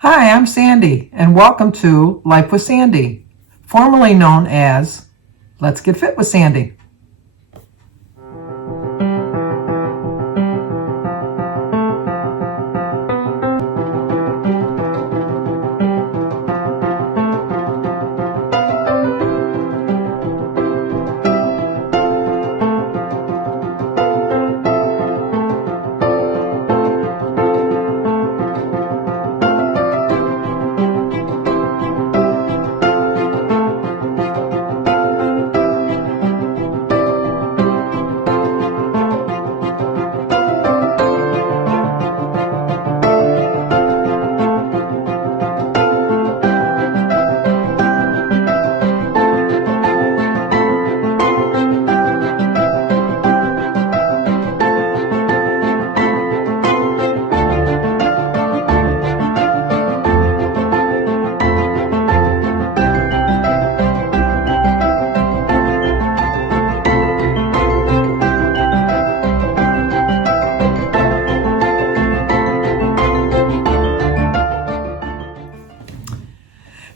Hi, I'm Sandy, and welcome to Life with Sandy, formerly known as Let's Get Fit with Sandy.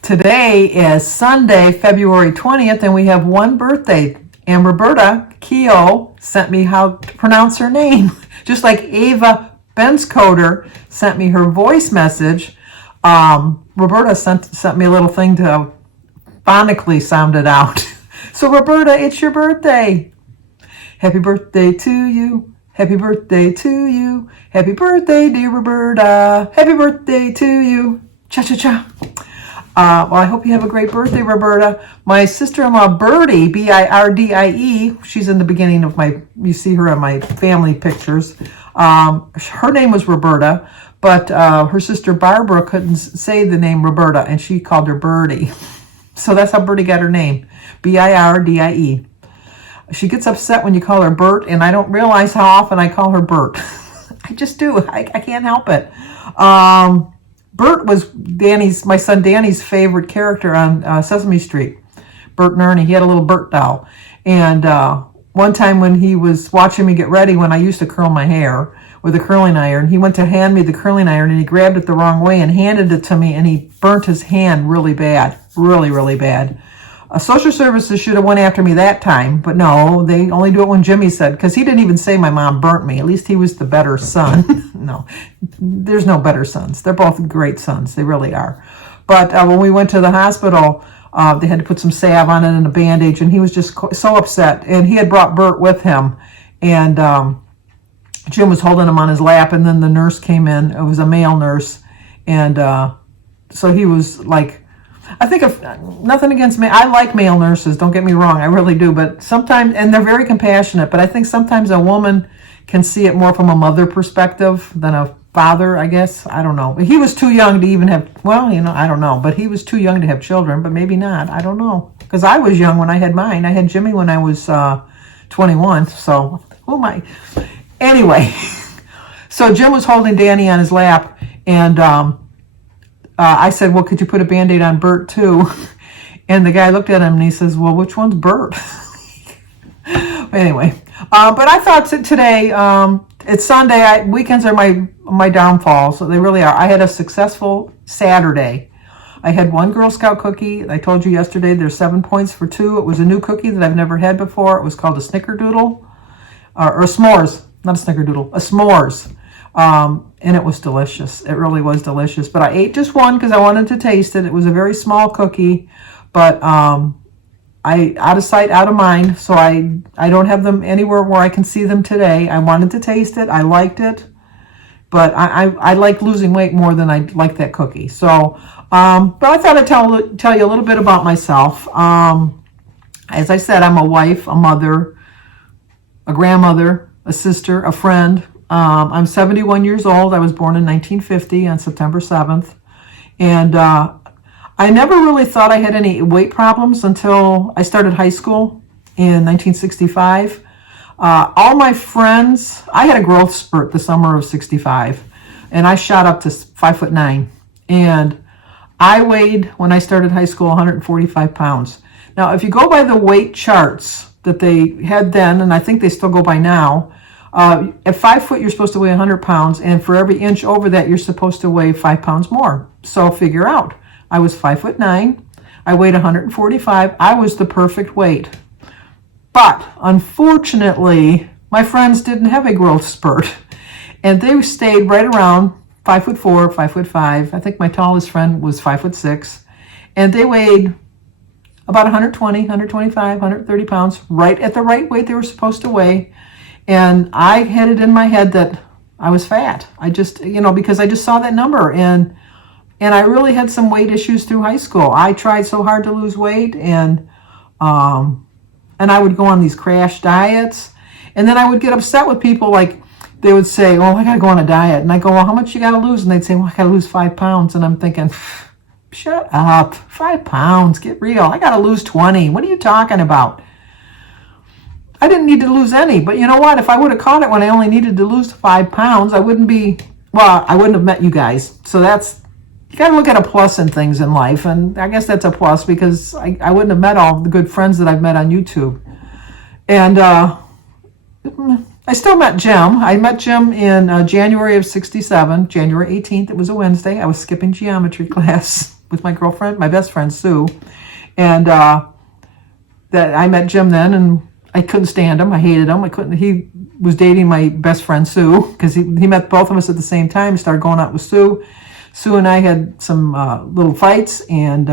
Today is Sunday, February 20th, and we have one birthday. And Roberta Keogh sent me how to pronounce her name. Just like Ava Benscoder sent me her voice message, Roberta sent me a little thing to phonically sound it out. So Roberta, it's your birthday. Happy birthday to you. Happy birthday to you. Happy birthday, dear Roberta. Happy birthday to you. Cha-cha-cha. Well, I hope you have a great birthday, Roberta. My sister-in-law, Birdie, B-I-R-D-I-E, she's in the beginning of you see her on my family pictures. Her name was Roberta, but her sister Barbara couldn't say the name Roberta, and she called her Birdie. So that's how Birdie got her name, B-I-R-D-I-E. She gets upset when you call her Bert, and I don't realize how often I call her Bert. I just do. I can't help it. Bert was my son Danny's favorite character on Sesame Street. Bert and Ernie. He had a little Bert doll. And one time when he was watching me get ready, when I used to curl my hair with a curling iron, he went to hand me the curling iron and he grabbed it the wrong way and handed it to me, and he burnt his hand really bad. Really, really bad. Social services should have went after me that time, but no, they only do it when Jimmy said, because he didn't even say my mom burnt me. At least he was the better son. No, there's no better sons. They're both great sons. They really are. But when we went to the hospital, they had to put some salve on it and a bandage, and he was just so upset. And he had brought Bert with him, and Jim was holding him on his lap, and then the nurse came in. It was a male nurse, and so he was like, I think of nothing against me. I like male nurses, don't get me wrong, I really do. But sometimes, and they're very compassionate, but I think sometimes a woman can see it more from a mother perspective than a father, I guess. I don't know. But he was too young to even have, I don't know. But he was too young to have children, but maybe not. I don't know. Because I was young when I had mine. I had Jimmy when I was 21. So, who am I? Anyway, so Jim was holding Danny on his lap, and I said, well, could you put a Band-Aid on Bert too? And the guy looked at him and he says, well, which one's Bert? Anyway, but I thought today, it's Sunday. Weekends are my downfall, so they really are. I had a successful Saturday. I had one Girl Scout cookie. I told you yesterday there's 7 points for 2. It was a new cookie that I've never had before. It was called a snickerdoodle, or s'mores, not a snickerdoodle, a s'mores. And it was delicious. It really was delicious. But I ate just one because I wanted to taste it. It was a very small cookie, but I out of sight, out of mind. So I don't have them anywhere where I can see them today. I wanted to taste it. I liked it, but I like losing weight more than I like that cookie. So, but I thought I'd tell you a little bit about myself. As I said, I'm a wife, a mother, a grandmother, a sister, a friend. I'm 71 years old. I was born in 1950 on September 7th. And I never really thought I had any weight problems until I started high school in 1965. All my friends, I had a growth spurt the summer of 65, and I shot up to 5'9". And I weighed, when I started high school, 145 pounds. Now, if you go by the weight charts that they had then, and I think they still go by now, At 5 foot, you're supposed to weigh 100 pounds, and for every inch over that, you're supposed to weigh 5 pounds more. So figure out. I was 5'9". I weighed 145. I was the perfect weight. But unfortunately, my friends didn't have a growth spurt, and they stayed right around 5'4", 5'5". I think my tallest friend was 5'6", and they weighed about 120, 125, 130 pounds, right at the right weight they were supposed to weigh. And I had it in my head that I was fat. I just, because I just saw that number, and I really had some weight issues through high school. I tried so hard to lose weight, and I would go on these crash diets, and then I would get upset with people. Like, they would say, "Oh, I got to go on a diet," and I go, "Well, how much you got to lose?" And they'd say, "Well, I got to lose 5 pounds," and I'm thinking, shut up, 5 pounds, get real. I got to lose 20. What are you talking about? I didn't need to lose any, but you know what? If I would have caught it when I only needed to lose 5 pounds, I wouldn't have met you guys. So you got to look at a plus in things in life, and I guess that's a plus, because I wouldn't have met all the good friends that I've met on YouTube. And I still met Jim. I met Jim in January of 67, January 18th. It was a Wednesday. I was skipping geometry class with my girlfriend, my best friend, Sue. And that I met Jim then, and I couldn't stand him. I hated him. He was dating my best friend, Sue, because he met both of us at the same time. He started going out with Sue. Sue and I had some little fights, and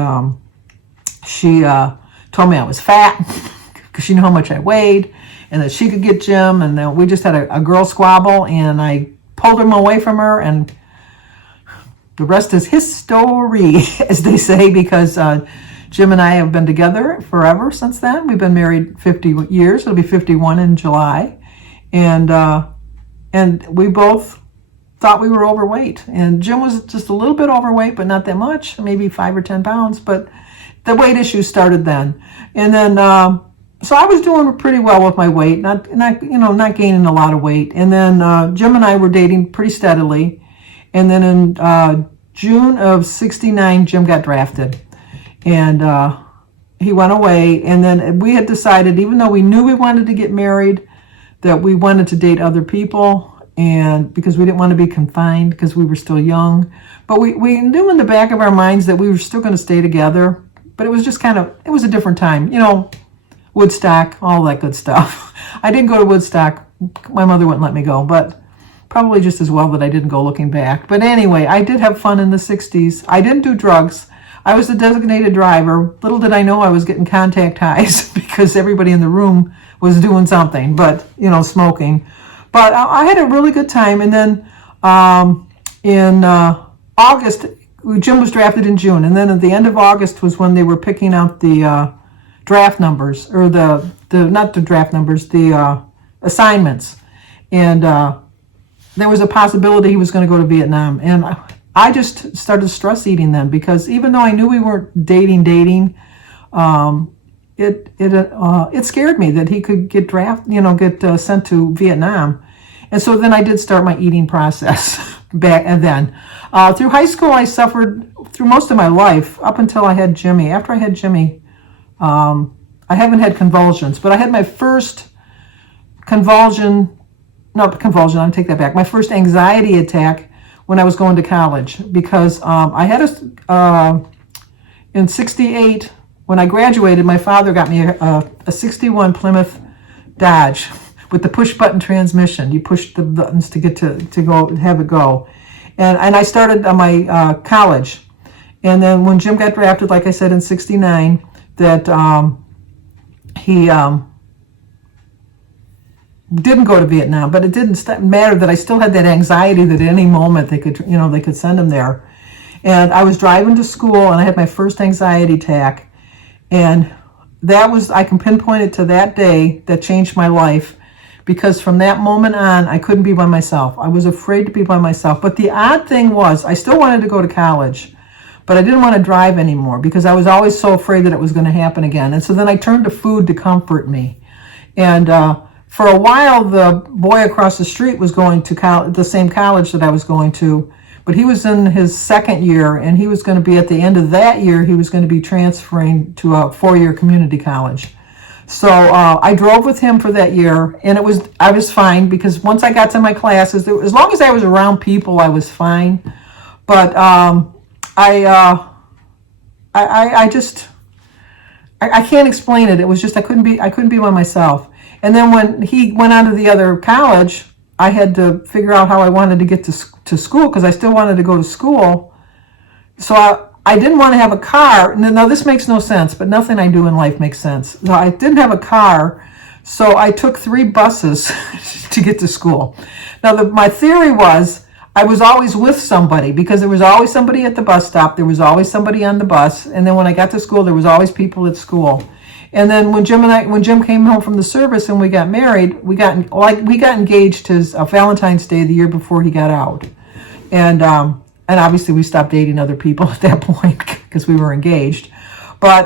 she told me I was fat because she knew how much I weighed, and that she could get Jim, and then we just had a girl squabble, and I pulled him away from her, and the rest is history, as they say, because Jim and I have been together forever since then. We've been married 50 years. It'll be 51 in July, and we both thought we were overweight, and Jim was just a little bit overweight, but not that much, maybe 5 or 10 pounds, but the weight issues started then. And then, so I was doing pretty well with my weight, not gaining a lot of weight. And then Jim and I were dating pretty steadily. And then in June of 69, Jim got drafted, and he went away. And then we had decided, even though we knew we wanted to get married, that we wanted to date other people, and because we didn't want to be confined because we were still young. But we knew in the back of our minds that we were still going to stay together. But it was just it was a different time. Woodstock, all that good stuff. I didn't go to Woodstock. My mother wouldn't let me go, but probably just as well that I didn't go, looking back. But anyway, I did have fun in the 60s. I didn't do drugs. I was the designated driver. Little did I know I was getting contact highs because everybody in the room was doing something, but, smoking. But I had a really good time. And then in August, Jim was drafted in June. And then at the end of August was when they were picking out the draft numbers, or not the draft numbers, the assignments. And there was a possibility he was going to go to Vietnam. And I just started stress eating then, because even though I knew we weren't dating, it scared me that he could get sent to Vietnam. And so then I did start my eating process back then. Through high school, I suffered through most of my life up until I had Jimmy. After I had Jimmy, I haven't had convulsions, but I had my first I'll take that back. My first anxiety attack when I was going to college, because I had in 68, when I graduated, my father got me a 61 Plymouth Dodge with the push button transmission. You push the buttons to get to go, have it go. And I started on my college. And then when Jim got drafted, like I said, in 69, that he didn't go to Vietnam, but it didn't matter that I still had that anxiety that at any moment they could send him there. And I was driving to school, and I had my first anxiety attack, and I can pinpoint it to that day that changed my life, because from that moment on, I couldn't be by myself. I was afraid to be by myself. But the odd thing was, I still wanted to go to college, but I didn't want to drive anymore because I was always so afraid that it was going to happen again. And so then I turned to food to comfort me. And for a while, the boy across the street was going to the same college that I was going to, but he was in his second year, and he was going to be, at the end of that year, he was going to be transferring to a 4-year community college. So I drove with him for that year, and I was fine because once I got to my classes, as long as I was around people, I was fine. But I, uh, I just I can't explain it. It was just I couldn't be by myself. And then when he went on to the other college, I had to figure out how I wanted to get to school because I still wanted to go to school. So I didn't want to have a car. Now this makes no sense, but nothing I do in life makes sense. So I didn't have a car, so I took 3 buses to get to school. Now my theory was I was always with somebody because there was always somebody at the bus stop. There was always somebody on the bus. And then when I got to school, there was always people at school. And then when Jim came home from the service and we got married, we got engaged his Valentine's Day the year before he got out. And obviously we stopped dating other people at that point because we were engaged. But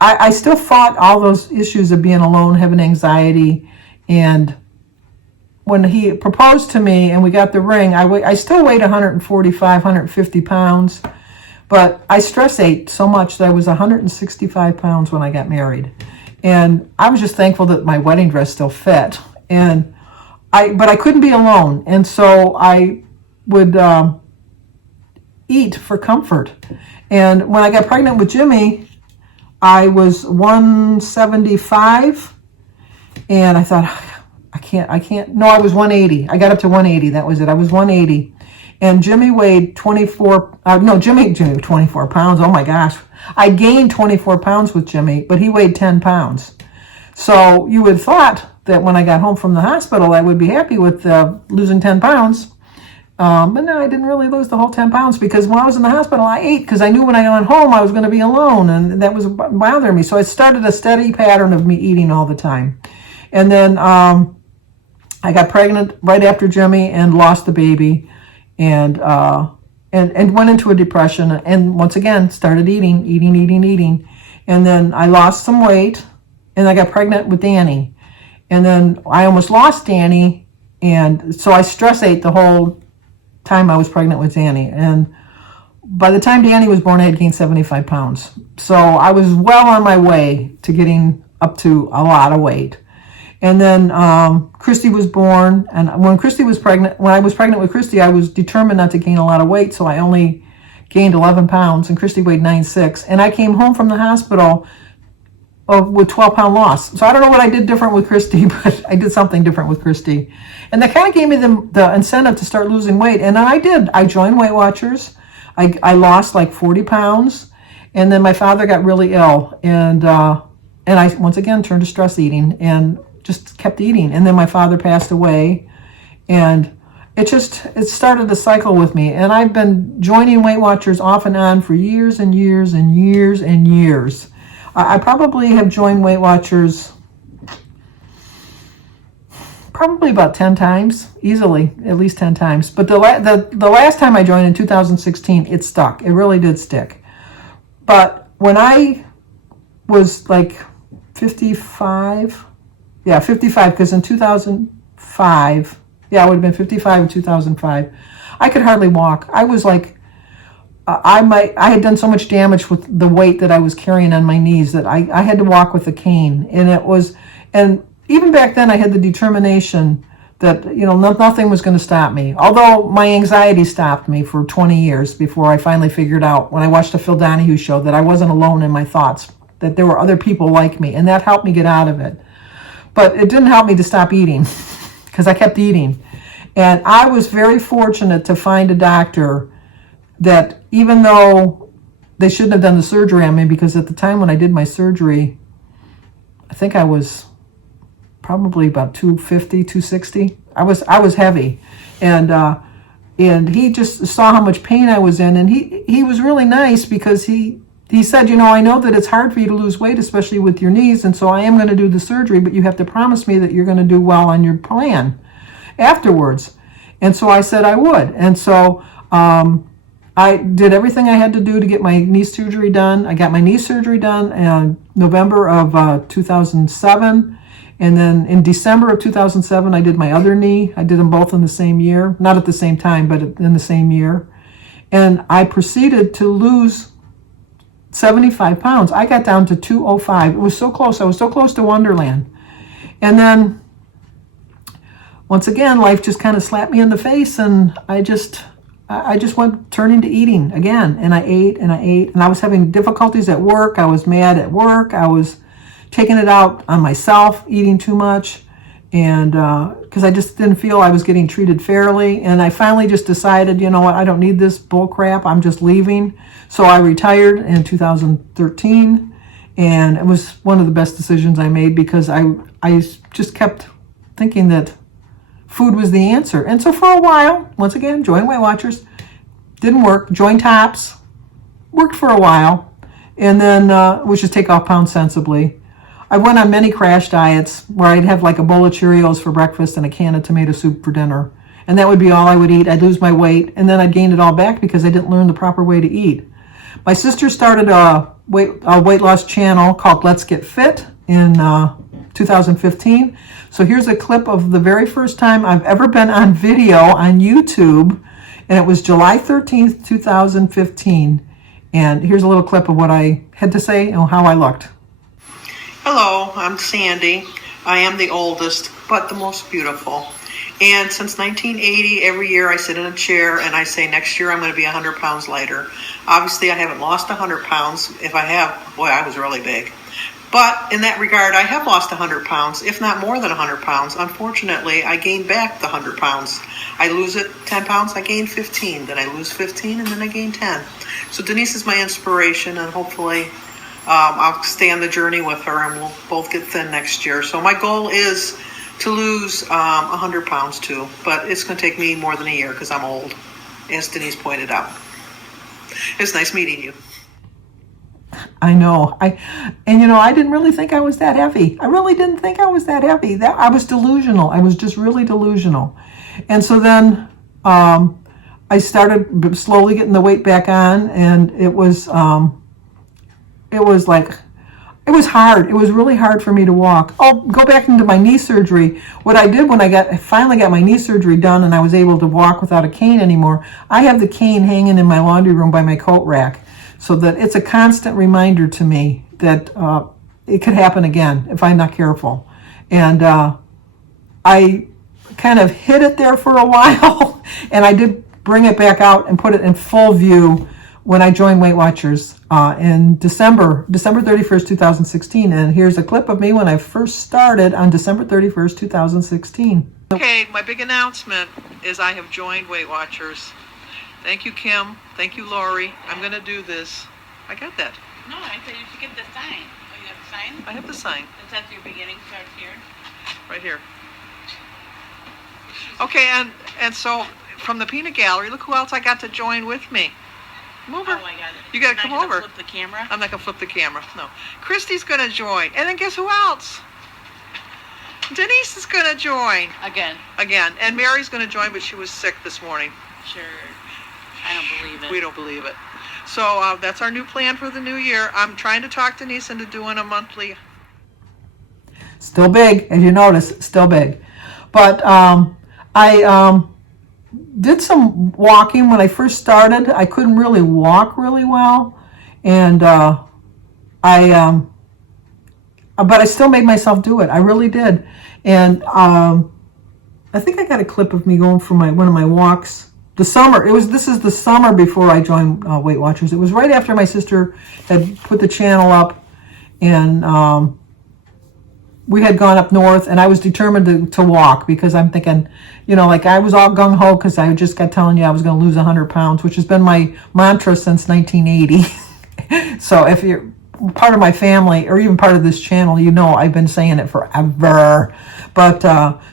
I still fought all those issues of being alone, having anxiety, and when he proposed to me and we got the ring, I still weighed 145, 150 pounds, but I stress ate so much that I was 165 pounds when I got married. And I was just thankful that my wedding dress still fit. But I couldn't be alone. And so I would eat for comfort. And when I got pregnant with Jimmy, I was 175, and I thought, I can't. No, I was 180. I got up to 180. That was it. I was 180. And Jimmy weighed 24. Jimmy 24 pounds. Oh my gosh. I gained 24 pounds with Jimmy, but he weighed 10 pounds. So you would have thought that when I got home from the hospital, I would be happy with losing 10 pounds. But no, I didn't really lose the whole 10 pounds because when I was in the hospital, I ate because I knew when I got home, I was going to be alone, and that was bothering me. So I started a steady pattern of me eating all the time. And then I got pregnant right after Jimmy and lost the baby, and went into a depression, and once again started eating, and then I lost some weight, and I got pregnant with Danny, and then I almost lost Danny, and so I stress ate the whole time I was pregnant with Danny, and by the time Danny was born, I had gained 75 pounds. So I was well on my way to getting up to a lot of weight. And then Christy was born, and when I was pregnant with Christy, I was determined not to gain a lot of weight, so I only gained 11 pounds, and Christy weighed 9'6", and I came home from the hospital with 12-pound loss. So I don't know what I did different with Christy, but I did something different with Christy. And that kind of gave me the incentive to start losing weight, and I did. I joined Weight Watchers. I lost like 40 pounds, and then my father got really ill, and I once again turned to stress eating, and just kept eating. And then my father passed away, and it started a cycle with me. And I've been joining Weight Watchers off and on for years and years and years and years. I probably have joined Weight Watchers probably about 10 times, easily, at least 10 times. But the last time I joined in 2016, it stuck. It really did stick. But when I was like 55, yeah, 55, because in 2005, yeah, I would have been 55 in 2005. I could hardly walk. I was like, I had done so much damage with the weight that I was carrying on my knees that I had to walk with a cane. And even back then I had the determination that, nothing was going to stop me. Although my anxiety stopped me for 20 years before I finally figured out when I watched the Phil Donahue show that I wasn't alone in my thoughts, that there were other people like me, and that helped me get out of it. But it didn't help me to stop eating because I kept eating. And I was very fortunate to find a doctor that, even though they shouldn't have done the surgery on me, because at the time when I did my surgery, I think I was probably about 250, 260. I was heavy. And he just saw how much pain I was in. And he was really nice because he said, I know that it's hard for you to lose weight, especially with your knees, and so I am going to do the surgery, but you have to promise me that you're going to do well on your plan afterwards. And so I said I would. And so I did everything I had to do to get my knee surgery done. I got my knee surgery done in November of 2007. And then in December of 2007, I did my other knee. I did them both in the same year. Not at the same time, but in the same year. And I proceeded to lose 75 pounds. I got down to 205. It was so close. I was so close to Wonderland. And then, once again, life just kind of slapped me in the face, and I just went turning to eating again. And I ate, and I ate, and I was having difficulties at work. I was mad at work. I was taking it out on myself, eating too much, and because I just didn't feel I was getting treated fairly. And I finally just decided, you know what, I don't need this bull crap. I'm just leaving. So I retired in 2013, and it was one of the best decisions I made, because I just kept thinking that food was the answer. And so for a while, once again, joined Weight Watchers, didn't work. Joined Tops, worked for a while, and then which is take off pounds sensibly. I went on many crash diets where I'd have like a bowl of Cheerios for breakfast and a can of tomato soup for dinner. And that would be all I would eat. I'd lose my weight, and then I'd gain it all back because I didn't learn the proper way to eat. My sister started a weight loss channel called Let's Get Fit in 2015. So here's a clip of the very first time I've ever been on video on YouTube, and it was July 13th, 2015. And here's a little clip of what I had to say and how I looked. Hello, I'm Sandy. I am the oldest, but the most beautiful. And since 1980, every year I sit in a chair and I say, next year I'm going to be 100 pounds lighter. Obviously, I haven't lost 100 pounds. If I have, boy, I was really big. But in that regard, I have lost 100 pounds, if not more than 100 pounds. Unfortunately, I gained back the 100 pounds. I lose it 10 pounds, I gain 15. Then I lose 15, and then I gain 10. So Denise is my inspiration, and hopefully I'll stay on the journey with her, and we'll both get thin next year. So my goal is to lose 100 pounds too, but it's going to take me more than a year because I'm old, as Denise pointed out. It's nice meeting you. I know. I didn't really think I was that heavy. I really didn't think I was that heavy. I was delusional. I was just really delusional. And so then I started slowly getting the weight back on, and it was hard. It was really hard for me to walk. Oh, go back into my knee surgery. What I did when I finally got my knee surgery done and I was able to walk without a cane anymore, I have the cane hanging in my laundry room by my coat rack, so that it's a constant reminder to me that it could happen again if I'm not careful. And I kind of hid it there for a while, and I did bring it back out and put it in full view when I joined Weight Watchers in December 31st, 2016. And here's a clip of me when I first started on December 31st, 2016. Okay, my big announcement is I have joined Weight Watchers. Thank you, Kim. Thank you, Lori. I'm going to do this. I got that. No, I said you should get the sign. Oh, you have the sign? I have the sign. Is that your beginning start here? Right here. Okay, and so from the Peanut Gallery, look who else I got to join with me. Come over. Oh, I got it. You got to You're come not over. gonna flip the camera? I'm not going to flip the camera. No. Christy's going to join. And then guess who else? Denise is going to join. Again. And Mary's going to join, but she was sick this morning. Sure. I don't believe it. We don't believe it. So that's our new plan for the new year. I'm trying to talk Denise into doing a monthly. Still big, as you notice, still big. But I did some walking when I first started. I couldn't really walk really well, and but I still made myself do it. I really did. And I think I got a clip of me going for one of my walks. The summer. This is the summer before I joined Weight Watchers. It was right after my sister had put the channel up, and we had gone up north, and I was determined to walk, because I'm thinking, like I was all gung-ho because I just got telling you I was going to lose 100 pounds, which has been my mantra since 1980. So if you're part of my family or even part of this channel, I've been saying it forever. But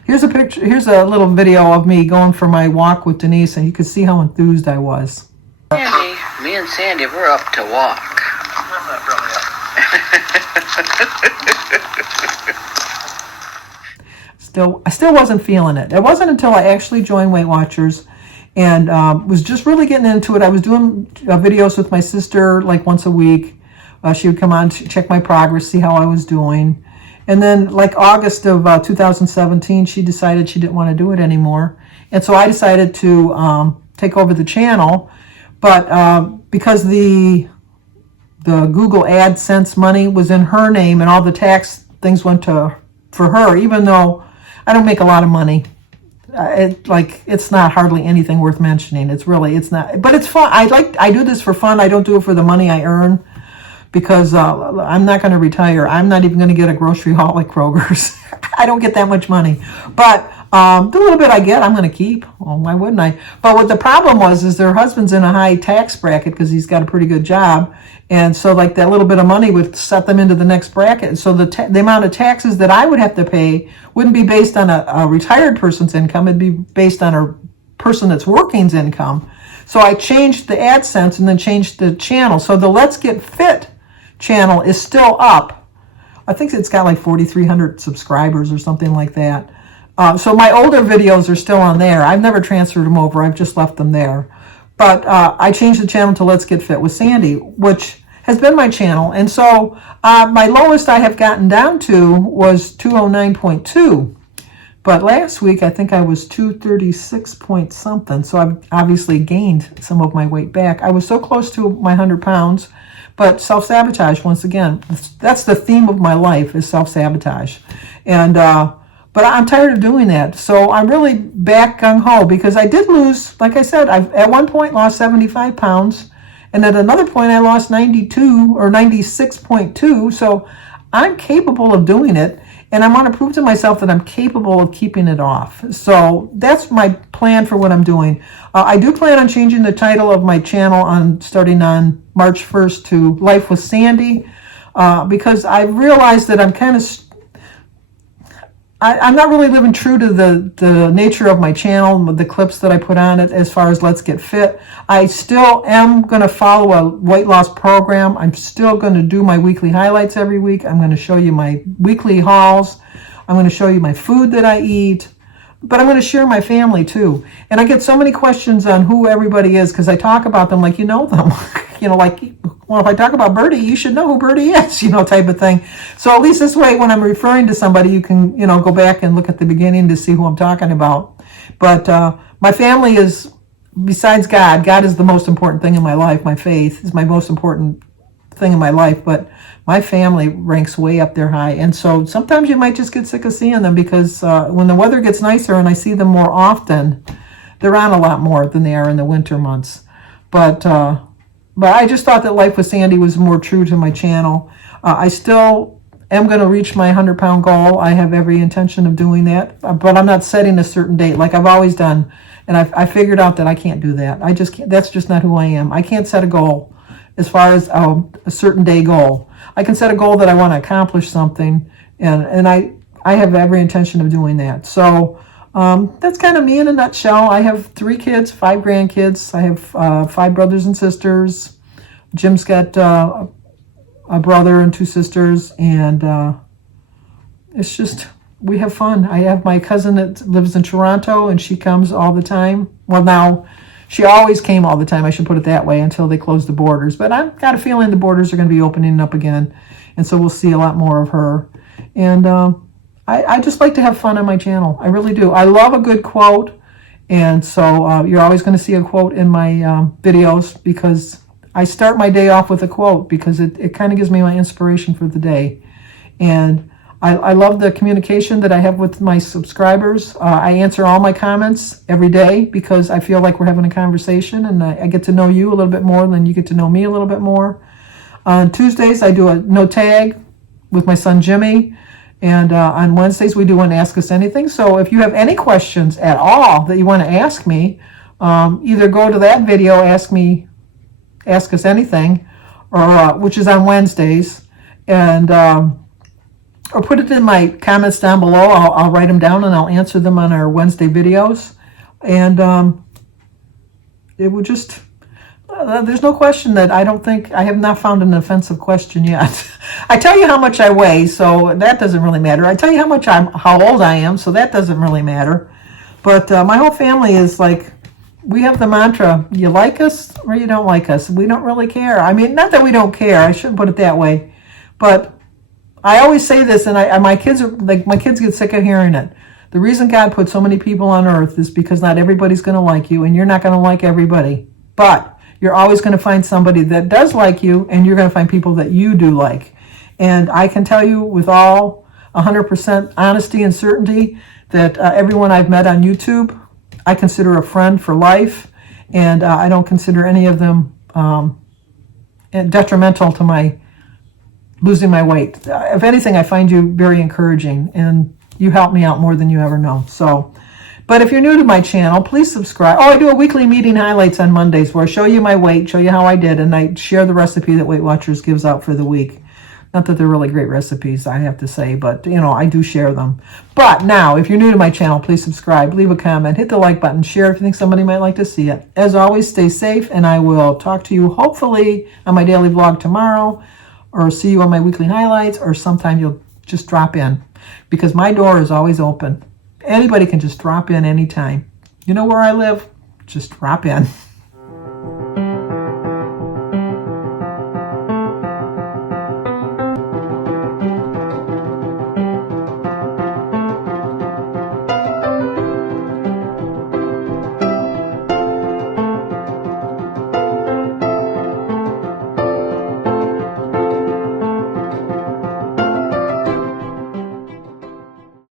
here's a picture. Here's a little video of me going for my walk with Denise, and you can see how enthused I was. Sandy, me and Sandy, we're up to walk. I'm not really up. I still wasn't feeling it. It wasn't until I actually joined Weight Watchers and was just really getting into it. I was doing videos with my sister like once a week. She would come on to check my progress, see how I was doing. And then like August of 2017, she decided she didn't want to do it anymore. And so I decided to take over the channel. But because the the Google AdSense money was in her name, and all the tax things went to for her, even though I don't make a lot of money. It's not hardly anything worth mentioning. It's not, but it's fun. I do this for fun. I don't do it for the money I earn, because I'm not going to retire. I'm not even going to get a grocery haul at Kroger's. I don't get that much money, but the little bit I get, I'm going to keep. Well, why wouldn't I? But what the problem is their husband's in a high tax bracket because he's got a pretty good job, and so like that little bit of money would set them into the next bracket. So the amount of taxes that I would have to pay wouldn't be based on a retired person's income. It'd be based on a person that's working's income. So I changed the AdSense and then changed the channel. So the Let's Get Fit channel is still up. I think it's got like 4,300 subscribers or something like that. So my older videos are still on there. I've never transferred them over. I've just left them there. But I changed the channel to Let's Get Fit with Sandy, which has been my channel. And so my lowest I have gotten down to was 209.2. But last week, I think I was 236 point something. So I've obviously gained some of my weight back. I was so close to my 100 pounds, but self-sabotage, once again, that's the theme of my life, is self-sabotage. And but I'm tired of doing that. So I'm really back gung-ho, because I did lose, like I said, I've at one point lost 75 pounds. And at another point, I lost 92 or 96.2. So I'm capable of doing it. And I want to prove to myself that I'm capable of keeping it off. So that's my plan for what I'm doing. I do plan on changing the title of my channel starting on March 1st to Life with Sandy, because I realized that I'm kind of... I'm not really living true to the nature of my channel, the clips that I put on it as far as Let's Get Fit. I still am going to follow a weight loss program. I'm still going to do my weekly highlights every week. I'm going to show you my weekly hauls. I'm going to show you my food that I eat. But I'm going to share my family too. And I get so many questions on who everybody is, because I talk about them like you know them. Well, if I talk about Birdie, you should know who Birdie is, type of thing. So at least this way, when I'm referring to somebody, you can, go back and look at the beginning to see who I'm talking about. But my family is, besides God is the most important thing in my life. My faith is my most important thing in my life. But my family ranks way up there high. And so sometimes you might just get sick of seeing them, because when the weather gets nicer and I see them more often, they're on a lot more than they are in the winter months. But I just thought that Life with Sandy was more true to my channel. I still am going to reach my 100-pound goal. I have every intention of doing that, but I'm not setting a certain date like I've always done. And I figured out that I can't do that. I just can't. That's just not who I am. I can't set a goal as far as a certain day goal. I can set a goal that I want to accomplish something, and I have every intention of doing that. So that's kind of me in a nutshell. I have 3 kids, 5 grandkids. I have 5 brothers and sisters. Jim's got a brother and 2 sisters, and it's just, we have fun. I have my cousin that lives in Toronto, and she comes all the time. Well, now, she always came all the time, I should put it that way, until they closed the borders. But I've got a feeling the borders are going to be opening up again, and so we'll see a lot more of her. And I just like to have fun on my channel. I really do. I love a good quote, and so you're always going to see a quote in my videos, because I start my day off with a quote, because it kind of gives me my inspiration for the day. And I love the communication that I have with my subscribers. I answer all my comments every day, because I feel like we're having a conversation, and I get to know you a little bit more than you get to know me a little bit more. On Tuesdays, I do a no tag with my son Jimmy. And on Wednesdays, we do an Ask Us Anything. So if you have any questions at all that you want to ask me, either go to that video, Ask Us Anything, or which is on Wednesdays, and or put it in my comments down below. I'll write them down, and I'll answer them on our Wednesday videos. And it would just... there's no question that I have not found an offensive question yet. I tell you how much I weigh, so that doesn't really matter. I tell you how old I am, so that doesn't really matter. But my whole family is like, we have the mantra, you like us or you don't like us. We don't really care. I mean, not that we don't care. I shouldn't put it that way. But I always say this, and my kids get sick of hearing it. The reason God put so many people on earth is because not everybody's going to like you, and you're not going to like everybody. But You're always going to find somebody that does like you, and you're going to find people that you do like. And I can tell you with all 100% honesty and certainty that everyone I've met on YouTube, I consider a friend for life, and I don't consider any of them detrimental to my losing my weight. If anything, I find you very encouraging, and you help me out more than you ever know. So, but if you're new to my channel, please subscribe. Oh, I do a weekly meeting highlights on Mondays where I show you my weight, show you how I did, and I share the recipe that Weight Watchers gives out for the week. Not that they're really great recipes, I have to say, but, you know, I do share them. But now, if you're new to my channel, please subscribe, leave a comment, hit the like button, share if you think somebody might like to see it. As always, stay safe, and I will talk to you hopefully on my daily vlog tomorrow, or see you on my weekly highlights, or sometime you'll just drop in, because my door is always open. Anybody can just drop in anytime. You know where I live? Just drop in.